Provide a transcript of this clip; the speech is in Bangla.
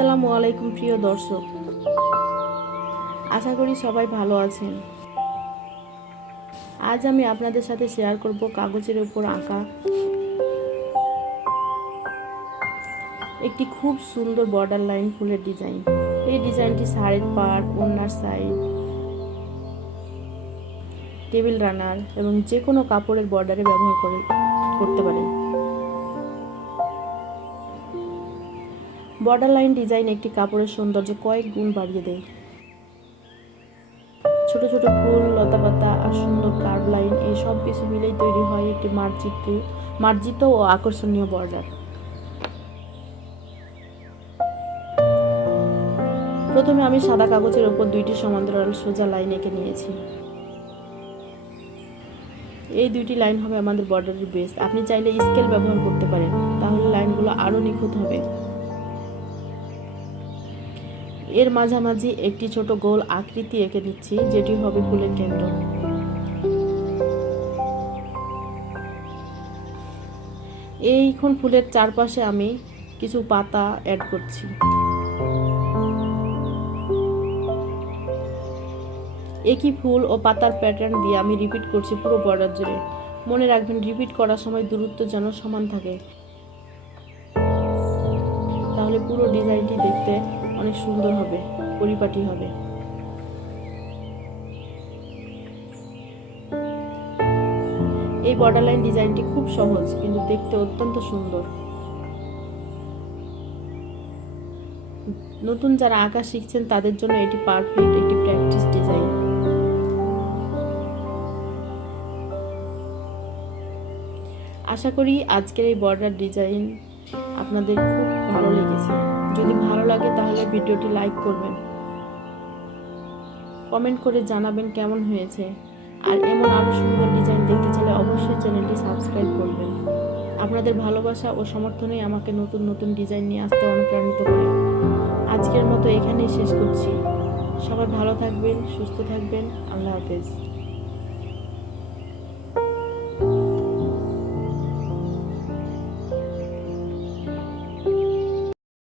আসসালামু আলাইকুম প্রিয় দর্শক, আশা করি সবাই ভালো আছেন। আজ আমি আপনাদের সাথে শেয়ার করব কাগজের উপর আঁকা একটি খুব সুন্দর বর্ডার লাইন ফুলের ডিজাইন। এই ডিজাইনটি শাড়ির পাড়, ওড়নার সাইড, টেবিল রানার এবং যে কোনো কাপড়ের বর্ডারে ব্যবহার করতে পারেন। বর্ডার লাইন ডিজাইন একটি কাপড়ের সৌন্দর্য কয়েক গুণ বাড়িয়ে দেয়। ছোট ছোট ফুল, লতাপাতা আর সুন্দর কার্ভ লাইন, এই সব কিছু মিলেই তৈরি হয় একটি মার্জিত ও আকর্ষণীয় বর্ডার। প্রথমে আমি সাদা কাগজের উপর দুইটি সমান্তরাল সোজা লাইন এঁকে নিয়েছি। এই দুইটি লাইন হবে আমাদের বর্ডারের বেস। আপনি চাইলে স্কেল ব্যবহার করতে পারেন, তাহলে লাইনগুলো আরো নিখুঁত হবে। এর মাঝামাঝি একটি ছোট গোল আকৃতি এঁকে নিচ্ছি, যেটি হবে ফুলের কেন্দ্র। এইখন ফুলের চারপাশে আমি কিছু পাতা অ্যাড করছি। একই ফুল ও পাতার প্যাটার্ন দিয়ে আমি রিপিট করছি পুরো বর্ডার জুড়ে। মনে রাখবেন, রিপিট করার সময় দূরত্ব যেন সমান থাকে, তাহলে পুরো ডিজাইনটি দেখতে অনেক সুন্দর হবে, পরিপাটি হবে। এই বর্ডার লাইন ডিজাইনটি খুব সহজ, কিন্তু দেখতে অত্যন্ত সুন্দর। নতুন যারা আঁকা শিখছেন তাদের জন্য এটি পারফেক্ট একটি প্র্যাকটিস ডিজাইন। আশা করি আজকের এই বর্ডার ডিজাইন আপনাদের খুব ভালো লেগেছে। যদি ভালো লাগে তাহলে ভিডিওটি লাইক করবেন, কমেন্ট করে জানাবেন কেমন হয়েছে। আর এমন আরও সুন্দর ডিজাইন দেখতে চাইলে অবশ্যই চ্যানেলটি সাবস্ক্রাইব করবেন। আপনাদের ভালোবাসা ও সমর্থনই আমাকে নতুন নতুন ডিজাইন নিয়ে আসতে অনুপ্রাণিত করে। আজকের মতো এখানেই শেষ করছি। সবাই ভালো থাকবেন, সুস্থ থাকবেন। আল্লাহ হাফেজ।